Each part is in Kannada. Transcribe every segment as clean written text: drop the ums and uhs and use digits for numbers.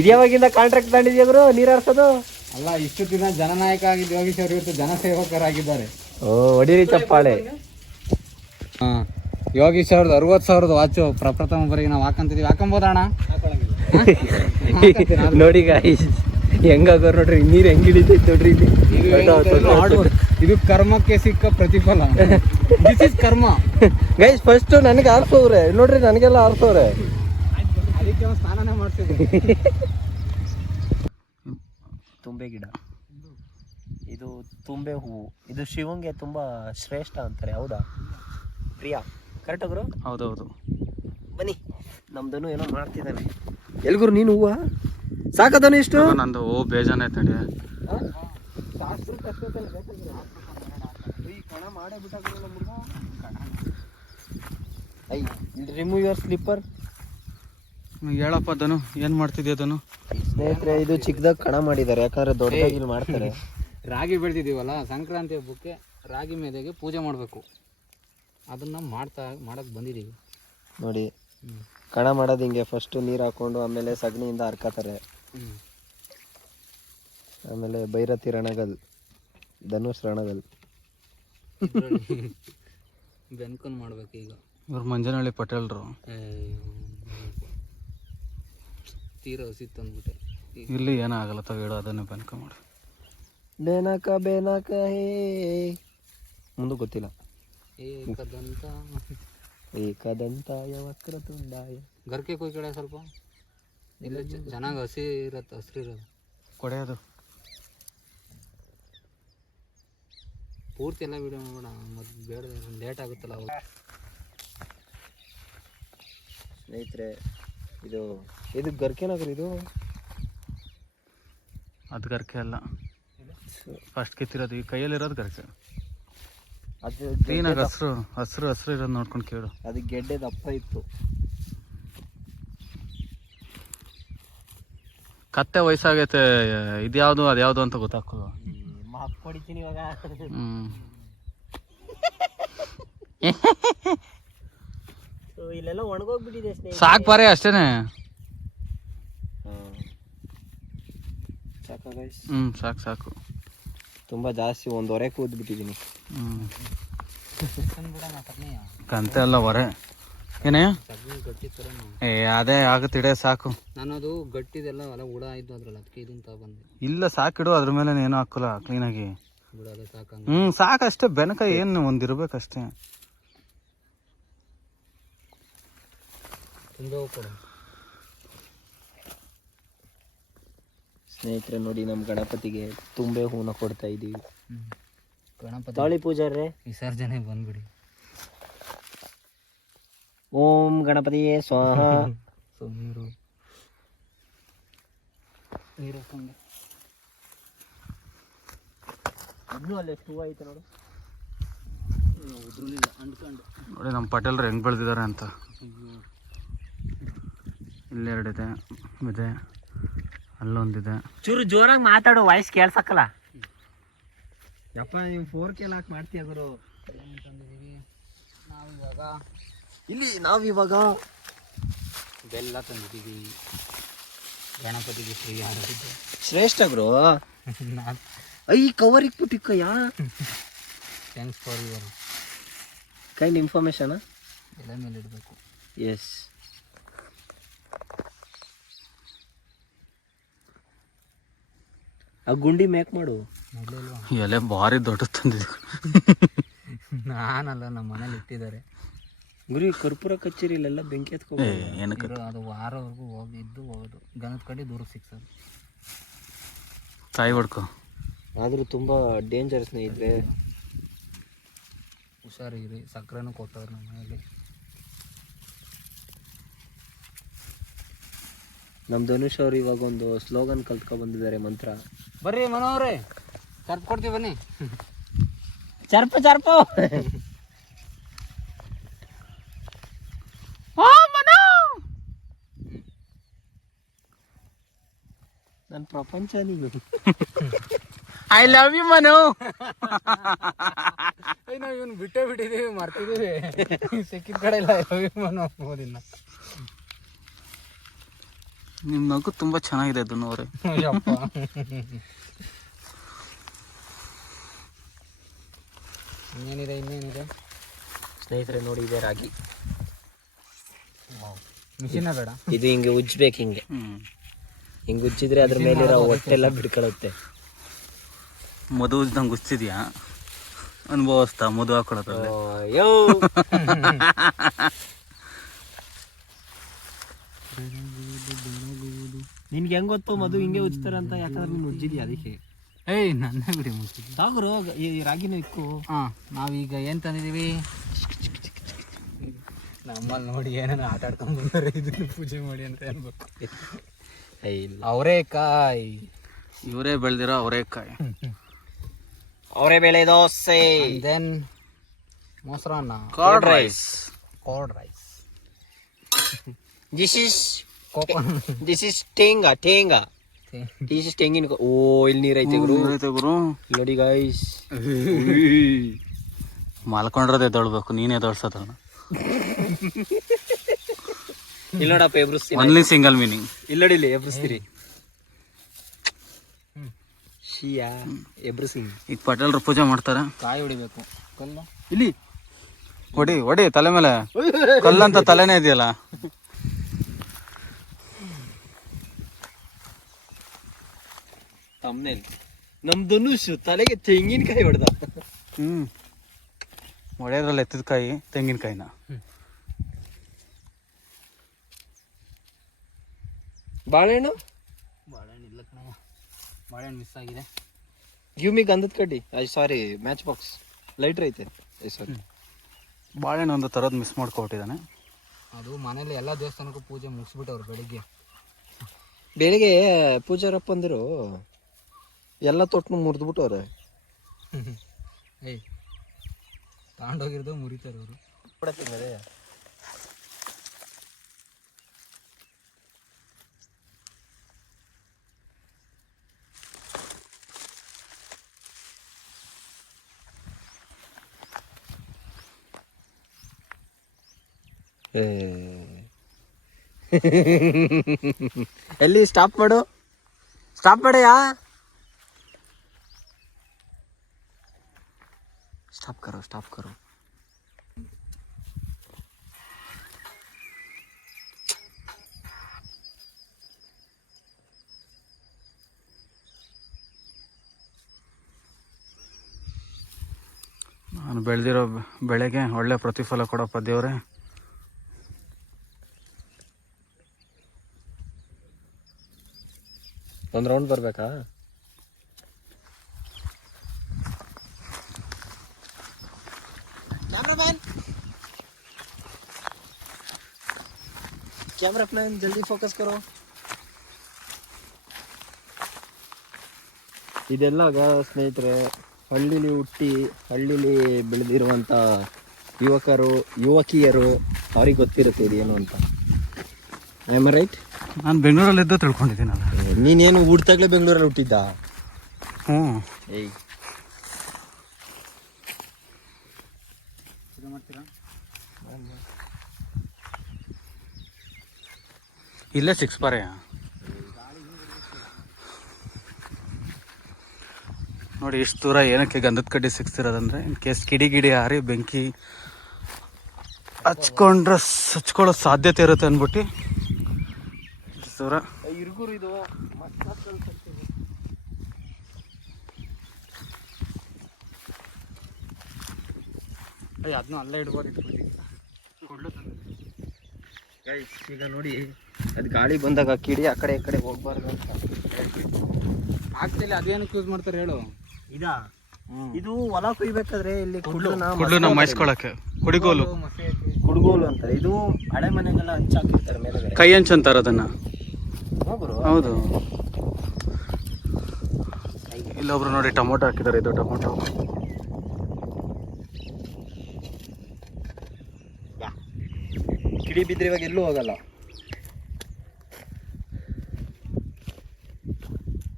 ಇದ್ಯಾವಾಗಿಂದ ಕಾಂಟ್ರಾಕ್ಟ್ ತಗೊಂಡಿದ್ಯಾ ಗುರು ನೀರ್ ಹಾರ್ಸೋದು? ಅಲ್ಲ, ಇಷ್ಟು ದಿನ ಜನನಾಯಕ ಆಗಿದ್ದ ಯೋಗೀಶ್ ಅವರು ಇವತ್ತು ಜನಸೇವಕರಾಗಿದ್ದಾರೆ. ಓ ಹೊಡೀರಿ ಚಪ್ಪಾಳೆ. ಯೋಗೀಶ್ ಅವ್ರದ್ದು 60,000 ವಾಚು ಪ್ರಪ್ರಥಮ ಬಾರಿಗೆ ನಾವು ಹಾಕಂತಿದೀವಿ. ಹಾಕೊಂಬೋದಣ್ಣ? ನೋಡಿ ಗಾಯ್ಸ್ ಹೆಂಗಾಗೋರು ನೋಡ್ರಿ, ನೀರ್ ಹೆಂಗ್ ಹಿಡಿತೈತೆ ನೋಡ್ರಿ ಇಲ್ಲಿ. ಇದು ಕರ್ಮಕ್ಕೆ ಸಿಕ್ಕ ಪ್ರತಿಫಲ. ದಿಸ್ ಇಸ್ ಕರ್ಮ. ಗೈಸ್ ಫಸ್ಟ್ ನನಗೆ ಆರ್ಸೋವ್ರೆ ನೋಡ್ರಿ, ನನಗೆಲ್ಲ ಆರ್ಸೋವ್ರೆ. ಅದಕ್ಕೆ ಸ್ನಾನನೇ ಮಾಡ್ತಿದ್ವಿ. ತುಂಬೆ ಗಿಡ ಇದು, ತುಂಬೆ ಹೂವು ಇದು ಶಿವಂಗೆ ತುಂಬಾ ಶ್ರೇಷ್ಠ ಅಂತಾರೆ, ಹೌದಾ ಪ್ರಿಯಾ? ಕರೆಕ್ಟ್ ಗುರು? ಹೌದೌದು. ಬನ್ನಿ, ನಮ್ದನು ಏನೋ ಮಾಡ್ತಿದ್ದಾನೆ. ಎಲ್ಗುರು ನೀನು ಹೂವ ಸಾಕದನು ಇಷ್ಟು? ನಂದು ಹೂ ಬೇಜಾನೆ ತಡಿ. Remove your slipper. ಹೇಳಪ್ಪ ಧನು, ಏನ್ ಮಾಡ್ತಿದ್ಯಾ ಧನು? ಸ್ನೇಹಿತರೆ, ಇದು ಚಿಕ್ಕದಾಗ ಕಣ ಮಾಡಿದ್ದಾರೆ, ಯಾಕಂದ್ರೆ ದೊಡ್ಡದಾಗಿ ಇಲ್ಲಿ ಮಾಡ್ತಾರೆ. ರಾಗಿ ಬೆಳೆದಿದ್ದೀವಲ್ಲ, ಸಂಕ್ರಾಂತಿ ಹಬ್ಬಕ್ಕೆ ರಾಗಿ ಮೇದೆಗೆ ಪೂಜೆ ಮಾಡಬೇಕು, ಅದನ್ನ ಮಾಡಕ್ ಬಂದಿದ್ದೀವಿ ನೋಡಿ. ಕಣ ಮಾಡೋದು ಹಿಂಗೆ, ಫಸ್ಟ್ ನೀರು ಹಾಕೊಂಡು ಆಮೇಲೆ ಸಗಣಿಯಿಂದ ಹರ್ಕತಾರೆ, ಆಮೇಲೆ ಭೈರತಿ ರಣಗಲ್, ಧನುಷ್ ರಣಗಲ್ ಬೆನ್ಕೊಂಡ್ ಮಾಡ್ಬೇಕು. ಈಗ ಇವ್ರು ಮಂಜನಹಳ್ಳಿ ಪಟೇಲ್ರು. ತೀರ ಹಸಿ ತಂದ್ಬಿಟ್ಟೆ. ಇಲ್ಲಿ ಏನಾಗಲ್ಲ ತಗೇಳು, ಅದನ್ನೇ ಬೆನ್ಕ ಮಾಡಿ. ಬೇನಾಕ ಹೇ ಮುಂದೆ ಗೊತ್ತಿಲ್ಲ. ಏಕದಂತಾಯ ವಕ್ರತುಂಡಾಯ. ಗರ್ಕೆ ಕೊಯ್ ಕಡೆ ಸ್ವಲ್ಪ ಇಲ್ಲ, ಚೆನ್ನಾಗಿ ಹಸಿ ಇರತ್ತೆ, ಹಸ್ರು ಇರೋದು ಕೊಡೆಯೋದು. ಪೂರ್ತಿ ಎಲ್ಲ ವಿಡಿಯೋ ಮಾಡೋಣ, ಮತ್ತೆ ಬೇಡ, ಲೇಟ್ ಆಗುತ್ತಲ್ಲ ಅವಾಗ. ಸ್ನೇಹಿತರೆ, ಇದು ಗರ್ಕೆನಾಗ್ರಿ, ಇದು ಅದು ಗರ್ಕೆ ಅಲ್ಲ, ಫಸ್ಟ್ ಕಿತ್ತಿರೋದು ಈ ಕೈಯಲ್ಲಿರೋದು ಗರ್ಕೆ. ಅದು ಕ್ಲೀನಾಗಿ ಹಸ್ರು ಇರೋದು ನೋಡ್ಕೊಂಡು ಕೇಳು. ಅದು ಗೆಡ್ಡೆ ದಪ್ಪ ಇತ್ತು. ಕತ್ತೆ ವಯಸ್ಸಾಗೈತೆ, ಇದ್ಯಾವುದು ಅದ್ಯಾವುದು ಅಂತ ಗೊತ್ತಾಗ್ತದ. ಹೊಡಿತೀನಿ ಇವಾಗ. ಇಲ್ಲೆಲ್ಲ ಒಣಗೋಗ್ಬಿಟ್ಟಿದೆ ಸ್ನೇಹಿತರೆ. ಸಾಕು ಪಾರೆ ಅಷ್ಟೇನೆ. ಸಾಕು. ತುಂಬಾ ಜಾಸ್ತಿ, ಒಂದೊರೆ ಕೂದ್ಬಿಟ್ಟಿದ್ದೀನಿ. ಕಂತೆ ಅಲ್ಲ ಹೊರೆ ಏನೇ ಅದೇ ಆಗುತ್ತಿಡೆ, ಸಾಕು. ನಾನು ಅದು ಗಟ್ಟಿದೆಲ್ಲ ಅಲ್ಲ ಹುಳ ಆಯ್ತು ಅದ್ರಲ್ಲಿ, ಅದಕ್ಕೆ ಇದನ್ನ ತಗೊಂಡೆ. ಇಲ್ಲ ಸಾಕಿಡು, ಅದ್ರ ಮೇಲೆ ಏನೂ ಹಾಕಲ್ಲ, ಕ್ಲೀನಾಗಿ. ಬಿಡೋದು ಸಾಕಂಗ. ಸಾಕಷ್ಟೇ, ಬೆನಕ ಏನು ಒಂದಿರ್ಬೇಕಷ್ಟೇ. ತುಂಬೆ ಹೂ ಕೊಡು ಸ್ನೇಹಿತರೆ. ನೋಡಿ, ನಮ್ಮ ಗಣಪತಿಗೆ ತುಂಬೆ ಹೂನ ಕೊಡ್ತಾ ಇದೀವಿ. ಗಣಪತಿ ತಾಳಿ ಪೂಜಾರ್ರೆ, ವಿಸರ್ಜನೆ ಬಂದ್ಬಿಡಿ. ಓಂ ಗಣಪತಿಯೇ ಸ್ವಾಹ. ನೀರು ಹಾಕೊಂಡು ಇನ್ನೂ ಅಲ್ಲಿ ಎಷ್ಟು ಹೂವು ಐತೆ ನೋಡು, ಉದ್ರಲಿಲ್ಲ ಅಂದ್ಕೊಂಡು. ನೋಡಿ ನಮ್ಮ ಪಟೇಲ್ರು ಹೆಂಗ್ ಬೆಳೆದಿದ್ದಾರೆ ಅಂತ. ಇಲ್ಲೆರಡಿದೆ, ಇದೆ ಅಲ್ಲೊಂದಿದೆ. ಚೂರು ಜೋರಾಗಿ ಮಾತಾಡು, ವಾಯ್ಸ್ ಕೇಳ್ಸಕ್ಕಲ್ಲ. ಯಪ್ಪ, ನೀವು 4K ಲಾಕ್ ಮಾಡ್ತೀಯ ಗುರು. ನಾವಿವಾಗ ಬೆಲ್ಲ ತಂದಿದ್ದೀವಿ ಗಣಪತಿಗೆ ಫ್ರೀ ಆಗಿದ್ದು. ಶ್ರೇಷ್ಠ ಗುರು. ಈ ಕವರ್ ಇಕ್ಬಿಟ್ಟಿಕ್ಕಯ್ಯ. Thanks for your kind information. ಎಲೆ ಮೇಲೆ ಇಡಬೇಕು. ಎಸ್. ಆ ಗುಂಡಿ ಮೇಕ್ ಮಾಡು. ಎಲೆ ಭಾರಿ ದೊಡ್ಡ ತಂದಿದ್ದು. ನಾನಲ್ಲ, ನಮ್ಮ ಮನೇಲಿ ಇಟ್ಟಿದ್ದಾರೆ ಗುರಿ. ಕರ್ಪೂರ ಕಚೇರಿಲೆಲ್ಲ ಬೆಂಕಿ ಎತ್ಕೊಂಡು ಏನಕ್ಕೆ ಅದು ವಾರವರೆಗೂ ಹೋಗೋದು, ಗಣದ ಕಡೆ ದೂರ ಸಿಕ್ಸೋದು. ತಾಯಿ ಹೊಡ್ಕೊ. ಆದರೂ ತುಂಬ ಡೇಂಜರ್ ಸ್ನೇಹಿತರೆ, ಹುಷಾರಿರಿ. ಸಕ್ಕರೆನೂ ಕೊಟ್ಟವ್ರು ನಮ್ಮ ಮನೇಲಿ. ನಮ್ಮ ಧನುಷ್ ಅವ್ರು ಇವಾಗ ಒಂದು ಸ್ಲೋಗನ್ ಕಲ್ತ್ಕೊಂಡು ಬಂದಿದ್ದಾರೆ, ಮಂತ್ರ. ಬರ್ರಿ ಮನೋವ್ರೆ, ಚರ್ಪ್ ಕೊಡ್ತೀವಿ ಬನ್ನಿ. ಚರ್ಪು ನನ್ನ ಪ್ರಪಂಚ ನೀನು. I love you Manu. ನಾವು ಇವನು ಬಿಟ್ಟೇ ಬಿಟ್ಟಿದ್ದೀವಿ, ಮರ್ತಿದ್ದೀವಿ. ಸಿಕ್ಕಿದ ಕಡೆ ಇಲ್ಲ ಐ ಲವ್ ಯು ಮನು ಅನ್ನೋದಿನ್ನ. ನಿಮ್ಮ ನಗು ತುಂಬ ಚೆನ್ನಾಗಿದೆ ಅದು ನೋಡ್ರಿ. ಅಯ್ಯಪ್ಪ. ಇನ್ನೇನಿದೆ ಸ್ನೇಹಿತರೆ ನೋಡಿ, ಇದೆ ರಾಗಿ. ಮಿಷಿನೇ ಬೇಡ, ಇದು ಹಿಂಗೆ ಉಜ್ಬೇಕು. ಹಿಂಗೆ ಉಜ್ಜಿದ್ರೆ ಅದ್ರ ಮೇಲಿರೋ ಹೊಟ್ಟೆಲ್ಲ ಬಿಡ್ಕೊಳುತ್ತೆ. ಮಧು ಉಜ್ದಂಗೆ ಉಜ್ತಿದ್ಯಾ? ಅನುಭವಿಸ್ತಾ ಮಧು ಹಾಕೊಳತ್ತಲ್ಲ. ಯೋ ನಿನ್ಗೆ ಹೆಂಗ್ ಗೊತ್ತು ಮಧು ಹಿಂಗೆ ಉಜ್ತಾರಂತ? ಯಾಕಂದ್ರೆ ನೀನು ಉಜ್ಜಿದ್ಯಾ ಅದಕ್ಕೆ. ಏಯ್ ನನ್ನ ಬಿಡಿ ಮುಚ್ಚಿದ್ವಿ. ಸಾಗರು ಈ ರಾಗಿನೂ ಇಕ್ಕು. ಹಾಂ, ನಾವೀಗ ಏನು ತಂದಿದ್ದೀವಿ? ನಮ್ಮಲ್ಲಿ ನೋಡಿ ಏನೇನು ಆಟ ಆಡ್ಕೊಂಡು ಬಂದರೆ ಇದನ್ನು ಪೂಜೆ ಮಾಡಿ ಅಂತ ಹೇಳ್ಬೇಕು. ಅವರೇಕಾಯಿ, ಇವರೇ ಬೆಳೆದಿರೋ ಅವರೇಕಾಯಿ. ಅವರೇ ಬೆಳೆ ದೋಸೆ. ದೆನ್ ಮೊಸರನ್ನ, ಕಾರ್ಡ್ ರೈಸ್. ದಿಸ್ ಇಸ್ ಟೇಂಗಾ. ದಿಸ್ ಇಸ್ ತೆಂಗಿನ. ಓ, ಇಲ್ಲಿ ನೀರೈತೆ ಗುರು. ಇಲ್ಲಿ ನೋಡಿ ಗೈಸ್. ಮಲ್ಕೊಂಡ್ರದೆ ಎದ್ದೊಳ್ಬೇಕು, ನೀನೇ ಎದ್ದೊಳ್ಸೋದಲ್ಲ. ಇಲ್ಲಿ ನೋಡಪ್ಪ, ಎಬ್ರಿಸ್ತೀನಿ. Only single meaning. ಇಲ್ಲಿ ನೋಡಿ, ಇಲ್ಲಿ ಎಬ್ರಿಸ್ತೀರಿ. ಶಿಯಾ ಎಬ್ರಿಸಿಂಗ್. ಈಗ ಪಟೇಲ್ರು ಪೂಜೆ ಮಾಡ್ತಾರೆ. ಕಾಯಿ ಹೊಡಿಬೇಕು. ಕಲ್ಲ ಇಲ್ಲಿ ಹೊಡಿ ತಲೆ ಮೇಲೆ. ಕಲ್ಲಂತ ತಲೆನೇ ಇದೆಯಲ್ಲ. ತಮ್ಮನೇಲಿ ನಮ್ ಧನುಷ್ ತಲೆಗೆ ತೆಂಗಿನಕಾಯಿ ಹೊಡೆದ. ಹೊಡೆಯೋದ್ರಲ್ಲಿ ಎತ್ತಿದ ಕಾಯಿ ತೆಂಗಿನಕಾಯಿನ. ಬಾಳೆಹಣ್ಣು ಇಲ್ಲ ಕಣ, ಬಾಳೆಹಣ್ಣು ಮಿಸ್ ಆಗಿದೆ. ಗಿವ್ ಮಿ ಗಂಧದ ಕಡ್ಡಿ. ಸಾರಿ, ಮ್ಯಾಚ್ ಬಾಕ್ಸ್ ಲೈಟ್ರ್ ಐತೆ. ಸಾರಿ, ಬಾಳೆಹಣ್ಣು ಒಂದು ಥರದ್ದು ಮಿಸ್ ಮಾಡ್ಕೊಟ್ಟಿದ್ದಾನೆ. ಅದು ಮನೇಲಿ ಎಲ್ಲ ದೇವಸ್ಥಾನಕ್ಕೂ ಪೂಜೆ ಮುಗಿಸ್ಬಿಟ್ಟವ್ರು ಬೆಳಿಗ್ಗೆ ಪೂಜಾರಪ್ಪಂದರು ಎಲ್ಲ ತೊಟ್ಟು ಮುರಿದ್ಬಿಟ್ಟವ್ರೆ. ಏಯ್, ತಗೊಂಡೋಗಿರೋದು ಮುರಿತಾರೆ ಅವರು. ಎಲ್ಲಿ ಸ್ಟಾಪ್ ಮಾಡು, ಸ್ಟಾಪ್ ಮಾಡಯ್ಯ. ಸ್ಟಾಪ್ ಕರೋ. ನಾನು ಬೆಳೆದಿರೋ ಬೆಳೆಗೆ ಒಳ್ಳೆ ಪ್ರತಿಫಲ ಕೊಡಪ್ಪ ದೇವ್ರೆ. ಒಂದು ರೌಂಡ್ ಬರ್ಬೇಕಾ? ಕ್ಯಾಮ್ರಾಮನ್ ಜಲ್ದಿ ಫೋಕಸ್ ಕರೋ. ಇದೆಲ್ಲ ಸ್ನೇಹಿತರೆ ಹಳ್ಳಿಲಿ ಹುಟ್ಟಿ ಹಳ್ಳಿಲಿ ಬೆಳೆದಿರುವಂಥ ಯುವಕಿಯರು ಅವ್ರಿಗೆ ಗೊತ್ತಿರುತ್ತೆ ಇದೇನು ಅಂತ. Am I right? ನಾನು ಬೆಂಗಳೂರಲ್ಲಿದ್ದು ತಿಳ್ಕೊಂಡಿದ್ದೀನಲ್ಲ. ನೀನೇನು ಹುಡ್ತಾಗ್ಲೇ ಬೆಂಗಳೂರಲ್ಲಿ ಹುಟ್ಟಿದ್ದ? ಏಯ್, ಇಲ್ಲೇ 6 ಪಾರೆ. ನೋಡಿ ಇಷ್ಟು ದೂರ ಏನಕ್ಕೆ ಗಂಧದ ಕಡ್ಡಿ ಸಿಕ್ತಿರೋದಂದ್ರೆ ಇನ್ ಕೇಸ್ ಗಿಡಿ ಹಾರಿ ಬೆಂಕಿ ಹಚ್ಕೊಳ್ಳೋ ಸಾಧ್ಯತೆ ಇರುತ್ತೆ ಅಂದ್ಬಿಟ್ಟು ಇಷ್ಟು ದೂರ. ಇರ್ಗುರು ಇದು ಅದನ್ನೂ ಅಲ್ಲೇ ಇಡ್ಬೋದಿತ್ತು. ಈಗ ನೋಡಿ, ಅದು ಗಾಳಿ ಬಂದಾಗ ಕಿಡಿ ಆ ಕಡೆ ಈ ಕಡೆ ಹೋಗ್ಬಾರ್ದು ಅಂತ ಆಗ್ತಿಲ್ಲ. ಅದೇನಕ್ಕೆ ಯೂಸ್ ಮಾಡ್ತಾರೆ ಹೇಳು? ಇದು ಹೊಲ ಕುಯ್ಬೇಕಾದ್ರೆ ಇಲ್ಲಿ ಕುಡ್ಲನ್ನ ಮಾಯಿಸ್ಕೊಳಕ್ಕೆ ಕುಡ್ಗೋಲು ಅಂತಾರೆ. ಇದು ಹಳೆ ಮನೆಗೆಲ್ಲ ಹಂಚಾಕಿರ್ತಾರೆ ಮೇಲೆ, ಕೈ ಹಂಚ್ ಅಂತಾರೆ ಅದನ್ನ. ಹೌದು. ಇಲ್ಲೊಬ್ರು ನೋಡಿ ಟೊಮೊಟೊ ಹಾಕಿದ್ದಾರೆ. ಇದು ಟೊಮೊಟೊ. ಕಿಡಿ ಬಿದ್ದರೆ ಇವಾಗ ಎಲ್ಲೂ ಹೋಗಲ್ಲ.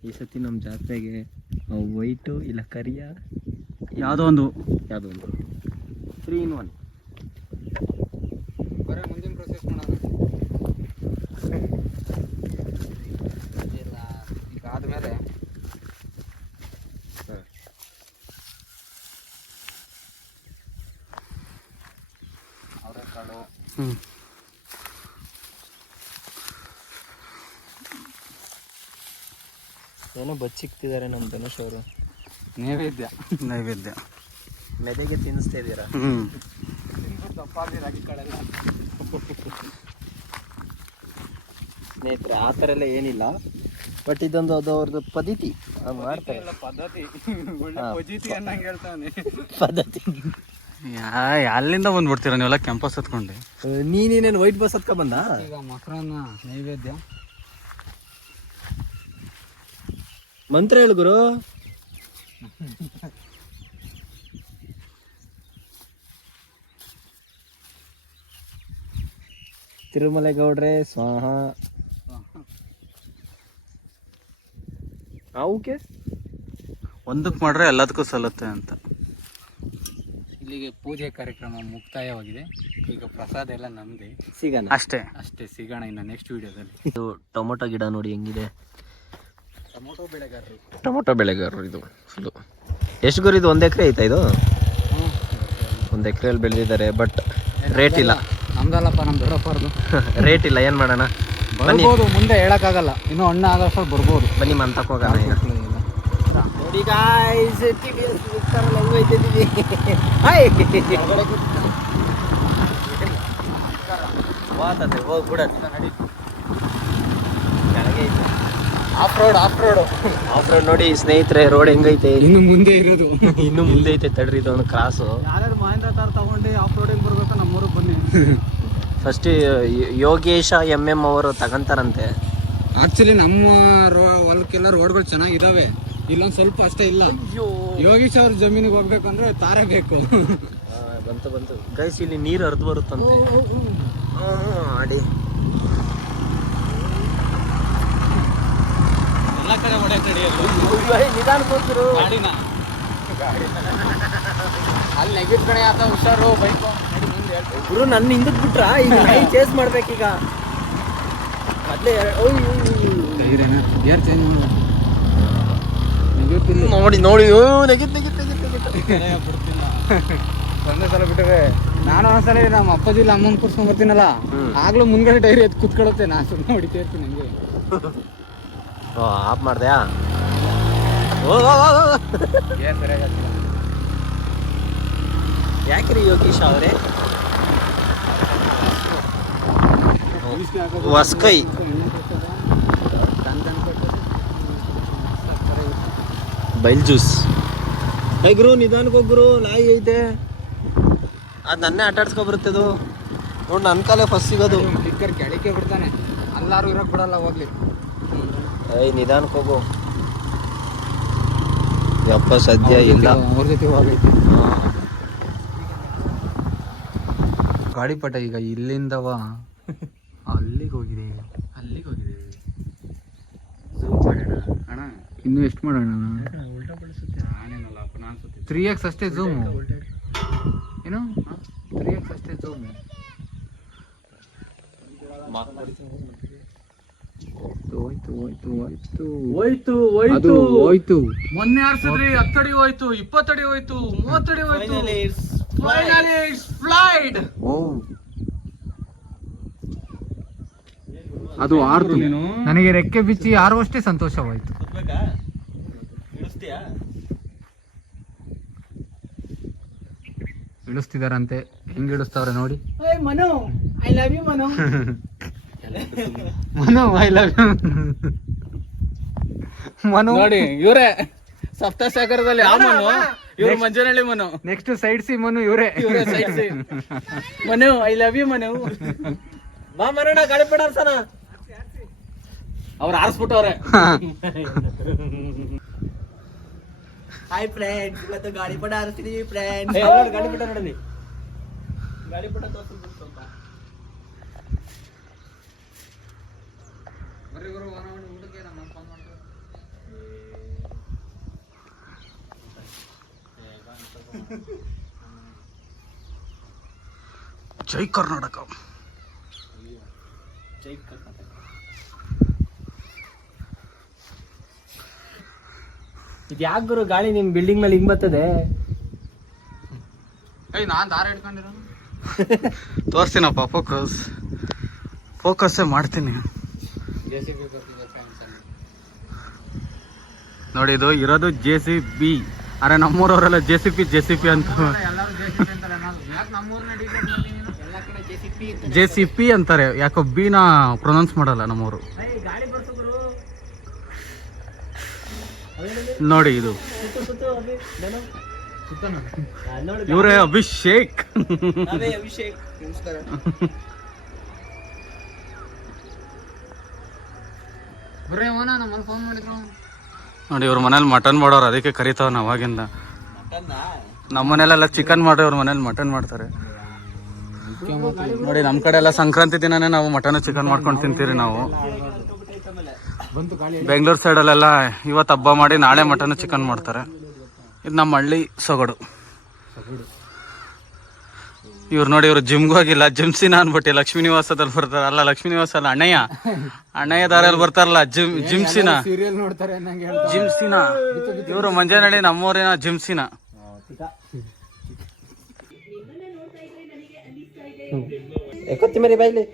ಈ ಸತಿ ನಮ್ಮ ಜಾತ್ರೆಗೆ ವೈಟು ಇಲ್ಲ ಕರಿಯ ಯಾವುದೋ ಒಂದು 3 in 1. ಬರೀ ಮುಂದಿನ ಪ್ರೊಸೆಸ್ ಮಾಡೋಣ. ಹ್ಞೂ ಏನೋ ಬಚ್ಚಿಕ್ತಿದ್ದಾರೆ ನಮ್ಮ ಧನುಷ್ ಅವರು. ನೈವೇದ್ಯ. ನೈವೇದ್ಯ. ಮೆದೆಗೆ ತಿನ್ನಿಸ್ತಾ ಇದ್ದೀರಾ. ಹ್ಞೂ ಸ್ನೇಹಿತರೆ ಆ ಥರ ಎಲ್ಲ ಏನಿಲ್ಲ, ಬಟ್ ಇದೊಂದು ಅದು ಅವ್ರದ್ದು ಪದ್ಧತಿ ಮಾಡ್ತಾರೆ. ಪದ್ಧತಿ ಒಳ್ಳೆ ಪಜಿತಿ ಅನ್ನಂಗೆ ಹೇಳ್ತಾನೆ. ಪದ್ಧತಿ. ಅಲ್ಲಿಂದ ಬಂದ್ಬಿಡ್ತೀರ ನೀವೆಲ್ಲ ಕ್ಯಾಂಪಸ್ ಹತ್ಕೊಂಡು. ನೀನೇನು ವೈಟ್ ಬಸ್ ಹತ್ಕ ಬಂದ? ಈಗ ಮೊಸರನ್ನ ನೈವೇದ್ಯ. ಮಂತ್ರ ಹೇಳು ಗುರು. ತಿರುಮಲೆಗೌಡ್ರೆ ಸ್ವಾಹ. ಅವಕ್ಕೆ ಒಂದಕ್ಕೆ ಮಾಡ್ರೆ ಎಲ್ಲದಕ್ಕೂ ಸಲ್ಲುತ್ತೆ ಅಂತ. ಇಲ್ಲಿಗೆ ಪೂಜೆ ಕಾರ್ಯಕ್ರಮ ಮುಕ್ತಾಯವಾಗಿದೆ. ಈಗ ಪ್ರಸಾದ ಎಲ್ಲ ನಮ್ಮದೇ. ಸಿಗೋಣ ಅಷ್ಟೇ. ಸಿಗೋಣ ಇನ್ನು ನೆಕ್ಸ್ಟ್ ವಿಡಿಯೋದಲ್ಲಿ. ಇದು ಟೊಮೊಟೊ ಗಿಡ ನೋಡಿ ಹೆಂಗಿದೆ. ಟೊಮೊಟೊ ಟೊಮೊಟೊ ಇದು ಫುಲ್ಲು. ಎಷ್ಟು ಗುರು ಇದು? 1 ಎಕರೆ ಐತಾ ಇದು? 1 ಎಕರೆಯಲ್ಲಿ ಬೆಳೆದಿದ್ದಾರೆ, ಬಟ್ ರೇಟ್ ಇಲ್ಲ. ನಮ್ದಲ್ಲಪ್ಪ, ನಮ್ಮ ದೊಡ್ಡಪ್ಪರ್ದು. ರೇಟ್ ಇಲ್ಲ, ಏನು ಮಾಡೋಣ? ಬನ್ನಿ ಬರ್ಬೋದು, ಮುಂದೆ ಹೇಳಕ್ಕಾಗಲ್ಲ, ಇನ್ನೂ ಹಣ್ಣು ಆಗೋಷ್ಟು ಬರ್ಬೋದು. ಬನ್ನಿ ಮಂತಕ್ಕೆ ಹೋಗೋಣ ಈಗ. ನೋಡಿ ಗಾಯ್ಸ್, ಹೋಗ್ಬಿಡತ್ತೆ. ಕೆಳಗೆ ಐತೆ ಆಫ್ ರೋಡ್ ನೋಡಿ ಸ್ನೇಹಿತರೆ. ರೋಡ್ ಹೆಂಗೈತೆ? ಇನ್ನು ಮುಂದೆ ಇರೋದು. ಇನ್ನು ಮುಂದೆ ಐತೆ ತಡ್ರಿ, ಇದು ಒಂದು ಕ್ರಾಸು. ಯಾರ್ಯಾರು ಮಹೇಂದ್ರ ಕಾರ್ ತಗೊಂಡು ಆಫ್ ರೋಡಿಗೆ ಬರ್ಬೇಕು ನಮ್ಮೂರಿಗೆ ಬನ್ನಿ. ಫಸ್ಟ್ ಯೋಗೇಶ MM ಅವರು ತಗೊಂತಾರಂತೆ. ಆಕ್ಚುಲಿ ನಮ್ಮ ಹೊಲಕ್ಕೆಲ್ಲ ರೋಡ್ಗಳು ಚೆನ್ನಾಗಿದಾವೆ, ಇಲ್ಲೊಂದು ಸ್ವಲ್ಪ ಅಷ್ಟೇ ಇಲ್ಲ. ಯೋಗೀಶ್ ಅವ್ರ ಜಮೀನಿಗೆ ಹೋಗ್ಬೇಕಂದ್ರೆ ತಾರೆ ಬೇಕು. ಬಂತು ಗೈಸ್, ಇಲ್ಲಿ ನೀರು ಹರಿದು ಬರುತ್ತಂತೆ. ಅಡಿ ಎಲ್ಲ ಕಡೆ ನಿಧಾನ ಕೂತಿರು. ಅಲ್ಲಿ ನೆಗೆಟ್ ಕಡೆ ಆತ ಹುಷಾರು ಬೈಕು. ಗುರು ನನ್ನ ಹಿಂದಕ್ಕೆ ಬಿಟ್ರ ಈಗ ಚೇಸ್ ಮಾಡ್ಬೇಕೀಗ. ಮೊದಲೇ ಗೇರ್ ಚೇಂಜ್ ಮಾಡು. ನೋಡಿ ನೆಗೆಟ್ ಒಂದೇ ಸಲ ಬಿಟ್ಟರೆ ನಾನು ಒಂದ್ಸಲ ನಮ್ಮ ಅಪ್ಪಾಜಿಲ್ಲ ಅಮ್ಮನ ಕೂರ್ಸ್ಕೊಂಡ್ ಬರ್ತೀನಲ್ಲ, ಆಗ್ಲೂ ಮುಂದ್ಗಡೆ ಡೈರಿ ಎದ್ದು ಕುತ್ಕೊಳ್ಳುತ್ತೆ. ನಾನು ಸುಮ್ಮನೆ ಹೊಡಿತಾ ಇರ್ತೀನಿ ಹಂಗೆ. ಆಫ್ ಮಾಡ್ದ್ಯಾ? ಗೇರ್ ಸರಿಯಾಗಿ ಯಾಕ್ರಿ ಯೋಗೀಶ್ ಅವರೇ? ಹೊಸ್ಕೈ ಬೈಲ್ ಜ್ಯೂಸ್. ಗುರು ನಿಧಾನಕ್ಕೆ ಹೋಗ್ರು, ನಾಯಿ ಐತೆ. ಅದು ನನ್ನೇ ಆಟಾಡ್ಸ್ಕೊ ಬರುತ್ತೆ ಅದು. ನೋಡಿ ನನ್ನ ಕಾಲೇ ಫಸ್ಟ್ ಸಿಗೋದು. ಲಿಕ್ಕರ್ ಕೆಳಕ್ಕೆ ಬಿಡ್ತಾನೆ, ಎಲ್ಲಾರು ಇರೋಕ್ ಬಿಡಲ್ಲ. ಹೋಗ್ಲಿ ನಿಧಾನಕ್ಕೆ ಹೋಗು. ಯಪ್ಪ ಸದ್ಯ ಇಲ್ಲ. ಅವ್ರ ಜೊತೆ ಹೋಗೈತಿ ಗಾಡಿ ಪಟ. ಈಗ ಇಲ್ಲಿಂದವ ಅಲ್ಲಿಗೆ ಹೋಗಿದೆ. ಅಣ್ಣ ಇನ್ನು ಎಷ್ಟು ಮಾಡೋಣ? 3x ಅಷ್ಟೇ ಝೂಮ್. ಏನು 3x ಅಷ್ಟೇ ಝೂಮ್. ಹೋಯ್ತು. ಮೊನ್ನೆ ಆರ್ಸಿದ್ರಿ 10 ಅಡಿ ಹೋಯ್ತು, 20 ಅಡಿ ಹೋಯ್ತು, 30 ಅಡಿ ಹೋಯ್ತು. Finally it's flight. ಅದು ಆರ್ತು. ನನಗೆ ರೆಕ್ಕೆ ಬಿಚ್ಚಿ ಆರುವಷ್ಟೇ ಸಂತೋಷವಾಯ್ತು. ಇಳಿಸ್ತಿದಾರಂತೆ. ಹೆಂಗ್ ಇಳಿಸ್ತಾವ್ರೆ ನೋಡಿ. Manu I love you. Manu I love you. Manu ನೋಡಿ, ಇವರೇ ಸಪ್ತಸಾಗರದಲ್ಲಿ ಆ ಮನು, ಇವ್ರು ಮಂಜನಹಳ್ಳಿ ಮನು. ನೆಕ್ಸ್ಟ್ ಸೈಡ್ ಸಿ ಮನು, ಇವರೇ ಸೈಡ್ ಸಿ. Manu I love you. Manu ಬಾ ಮರಣ ಗಾಳಿ ಪಡಾರ್ಸನ. ಅವ್ರು ಆರಿಸ್ಬಿಟ್ಟವ್ರೆ. ಹಾಯ್ ಫ್ರೆಂಡ್ಸ್, ಇವತ್ತು ಗಾಳಿ ಪಟ ಆರಿಸ್ತೀವಿ ಫ್ರೆಂಡ್ಸ್. ಗಾಳಿ ಪಟ ನೋಡಲಿ, ಗಾಳಿ ಪಟ ತೋರಿಸ್ಬಿಟ್ಟು ಸ್ವಲ್ಪ. ಜೈ ಕರ್ನಾಟಕ. ಜೈ ಕರ್ನಾಟಕ. ಇದು ಯಾಕೆ ಗುರು ಗಾಳಿ ನಿಮ್ ಬಿಲ್ಡಿಂಗ್ ಮೇಲೆ ಹಿಂಗ್ ಬರ್ತದೆ? ನಾನ್ ದಾರ ಹಿಡ್ಕೊಂಡಿರೋ ತೋರಿಸ್ತೀನಪ್ಪ ಫೋಕಸ್ಸೇ ಮಾಡ್ತೀನಿ. ನೋಡಿ ಇದು ಇರೋದು JCB. ಅರೆ ನಮ್ಮೂರವರೆಲ್ಲ JCP ಅಂತ JCP ಅಂತಾರೆ. ಯಾಕೋ B ನ ಪ್ರೊನೌನ್ಸ್ ಮಾಡಲ್ಲ ನಮ್ಮೂರು. ನೋಡಿ ಇದು ಇವರೇ ಅಭಿಷೇಕ್. ಅಭಿಷೇಕ್ ನಮಸ್ಕಾರ. ನೋಡಿ ಇವ್ರ ಮನೇಲಿ ಮಟನ್ ಮಾಡೋರು, ಅದಕ್ಕೆ ಕರಿತಾವ ಅವಾಗಿಂದ. ನಮ್ಮ ಮನೇಲೆಲ್ಲ ಚಿಕನ್ ಮಾಡ್ರಿ, ಅವ್ರ ಮನೇಲಿ ಮಟನ್ ಮಾಡ್ತಾರೆ. ನೋಡಿ ನಮ್ಮ ಕಡೆ ಎಲ್ಲ ಸಂಕ್ರಾಂತಿ ದಿನನೇ ನಾವು ಮಟನ್ ಚಿಕನ್ ಮಾಡ್ಕೊಂಡು ತಿಂತೀರಿ ನಾವು. ಬೆಂಗಳೂರು ಸೈಡಲ್ಲೆಲ್ಲ ಇವತ್ತು ಹಬ್ಬ ಮಾಡಿ ನಾಳೆ ಮಟನ್ ಚಿಕನ್ ಮಾಡ್ತಾರೆ. ಇದು ನಮ್ಮ ಹಳ್ಳಿ ಸೊಗಡು. ಇವ್ರು ನೋಡಿ, ಇವ್ರು ಜಿಮ್ಗೆ ಹೋಗಿಲ್ಲ, ಜಿಮ್ಸಿನ ಅನ್ಬಿಟ್ಟು ಲಕ್ಷ್ಮೀ ನಿವಾಸದಲ್ಲಿ ಬರ್ತಾರೆ. ಅಲ್ಲ, ಲಕ್ಷ್ಮೀ ನಿವಾಸ ಅಲ್ಲ, ಅಣ್ಣಯ್ಯ ದಾರಲ್ಲಿ ಬರ್ತಾರಲ್ಲ, ಜಿಮ್ಸಿನ. ಇವರು ಮಂಜನಹಳ್ಳಿ, ನಮ್ಮೂರಿನ ಜಿಮ್ಸಿನ. ಕೊತ್ತಿಮರಿ ಬಾಯ್ಲಿ